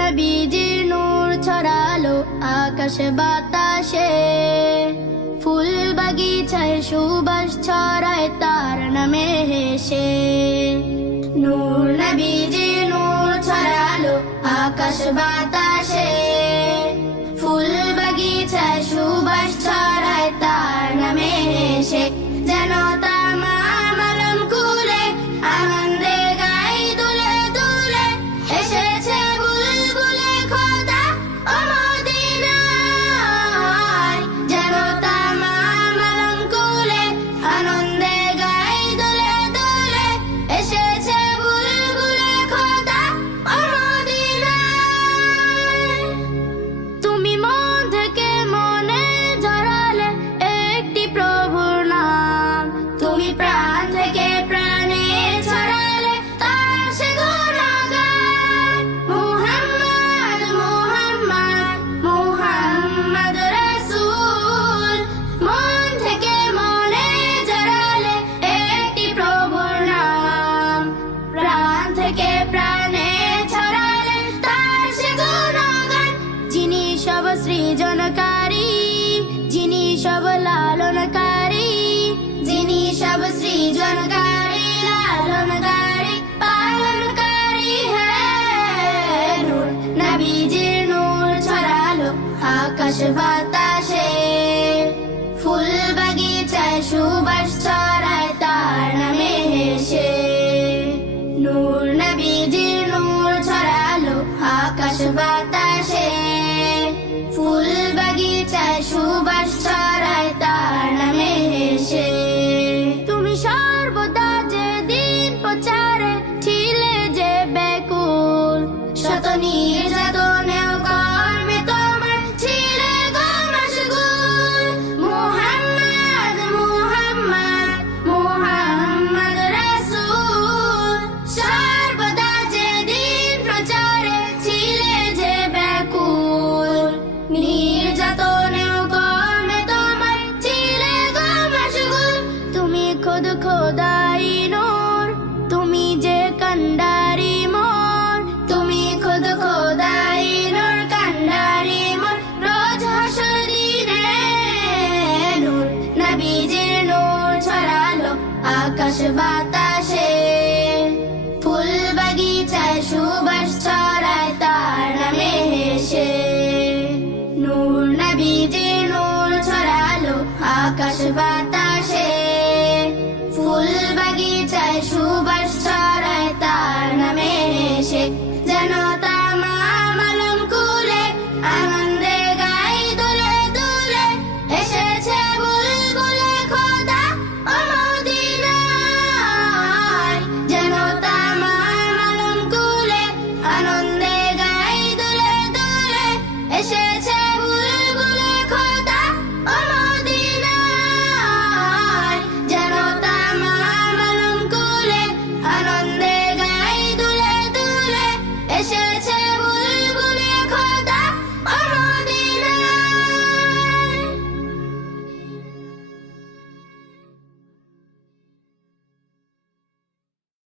নবীজির নূর ছড়ালো আকাশ বাতাসে, ফুল বাগিচায় সুবাস ছড়ায় তার নামে হেসে। নূর নবীজির নূর ছড়ালো আকাশ বাতাসে, ফুল বাগিচায় সুবাস ছড়ায় তার নামে হেসে। যেন তামাম আলম খুলে আনন্দে গাই দুলে দুলে, এসেছে বুলবুলে খোদা ও মদিনায়। যেন তামাম আলম খুলে আনন্দে গাই দুলে দুলে, এসেছে বুলবুলে খোদা ও মদিনায়। তুমি মন থেকে মনে ঝরালে একটি প্রভুর নাম, তুমি প্রাণ থেকে প্রাণে ছড়ালে তার সে গুণগান। মুহাম্মদ মুহাম্মদ মুহাম্মদ রাসূল, মন থেকে মনে ঝরালে একটি প্রভুর নাম, প্রাণ থেকে প্রাণে ছড়ালে তার সে গুণগান। যিনি সব সৃজনকারী, যিনি সব লালনকারী, যিনি সব সৃজনকারী লালনকারী পালনকারী হ্যাঁ। নূর নবীজির নূর ছড়ালো আকাশ বাতাসে, ফুল বাগিচায় সুবাস ছড়ায় তার নামে হেসে। নূর নবীজির নূর ছড়ালো আকাশ বাতাসে, ফুল বাগিচায় সুবাস ছড়ায় তার নামে হেসে। তুমি সর্বদা যে দিন প্রচারে ছিলে যে ব্যাকুল, শত নির্যাতনেও কর্মে তোমার ছিলে গো মশগুল। মুহাম্মদ মুহাম্মদ মুহাম্মদ রাসূল, সর্বদা যে দিন প্রচারে ছিলে যে ব্যাকুল, নির্যাতনেও কর্মে তোমার ছিলে গো মশগুল। তুমি খুদ খোদাই নূর, তুমি যে কান্ডারি মোর, তুমি খুদ খোদাই নূর কান্ডারি মোর রোজ হাসর দিনে। নূর নবীজির নূর ছড়ালো আকাশ বাতাসে, ফুল বাগিচায় সুবাস ছড়ায় তার নামে হেসে। নূর নবীজির নূর ছড়ালো আকাশ বাতাসে,